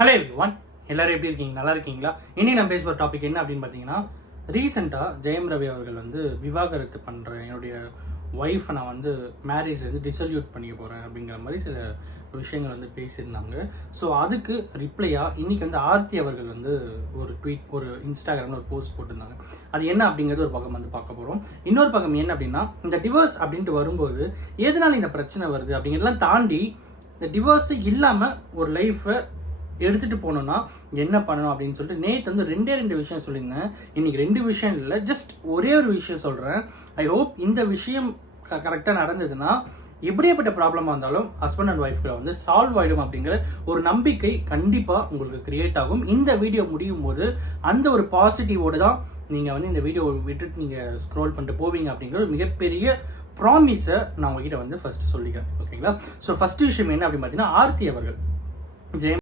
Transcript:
Hello everyone, எல்லாரும் எப்படி இருக்கீங்க? நல்லா இருக்கீங்களா? இனி நான் பேசுகிற டாபிக் என்ன அப்படின்னு பார்த்தீங்கன்னா, ரீசெண்டாக ஜெயம் ரவி அவர்கள் விவாகரத்து பண்ணுறேன், என்னுடைய ஒய்ஃபை நான் மேரேஜ் டிசல்யூட் பண்ணிக்க போகிறேன் அப்படிங்கிற மாதிரி சில விஷயங்கள் பேசியிருந்தாங்க. ஸோ அதுக்கு ரிப்ளையாக இன்றைக்கி ஆர்த்தி அவர்கள் ஒரு ட்வீட், ஒரு இன்ஸ்டாகிராமில் ஒரு போஸ்ட் போட்டிருந்தாங்க. அது என்ன அப்படிங்கிறது ஒரு பக்கம் பார்க்க போகிறோம். இன்னொரு பக்கம் என்ன அப்படின்னா, இந்த டிவோர்ஸ் அப்படின்ட்டு வரும்போது எதனால் இந்த பிரச்சனை வருது அப்படிங்கிறதெல்லாம் தாண்டி, இந்த டிவோர்ஸு இல்லாமல் ஒரு லைஃப்பை எடுத்துகிட்டு போகணுன்னா என்ன பண்ணணும் அப்படின்னு சொல்லிட்டு நேற்று ரெண்டு விஷயம் சொல்லியிருந்தேன். இன்றைக்கி 2 விஷயம் இல்லை, ஜஸ்ட் ஒரே ஒரு விஷயம் சொல்கிறேன். ஐ ஹோப் இந்த விஷயம் கரெக்டாக நடந்ததுன்னா எப்படியாப்பட்ட ப்ராப்ளமாக இருந்தாலும் ஹஸ்பண்ட் அண்ட் ஒய்ஃப்ல சால்வ் ஆகிடும் அப்படிங்கிற ஒரு நம்பிக்கை கண்டிப்பாக உங்களுக்கு கிரியேட் ஆகும். இந்த வீடியோ முடியும் போது அந்த ஒரு பாசிட்டிவோடு தான் நீங்கள் இந்த வீடியோவை விட்டுட்டு நீங்கள் ஸ்க்ரோல் பண்ணிட்டு போவீங்க அப்படிங்கிற ஒரு மிகப்பெரிய ப்ராமிஸை நான் உங்ககிட்ட ஃபர்ஸ்ட் சொல்லிக்கிறேன். ஓகேங்களா? ஸோ ஃபர்ஸ்ட் விஷயம் என்ன அப்படின்னு பார்த்தீங்கன்னா, ஆர்த்தி அவர்கள் ஜெயம்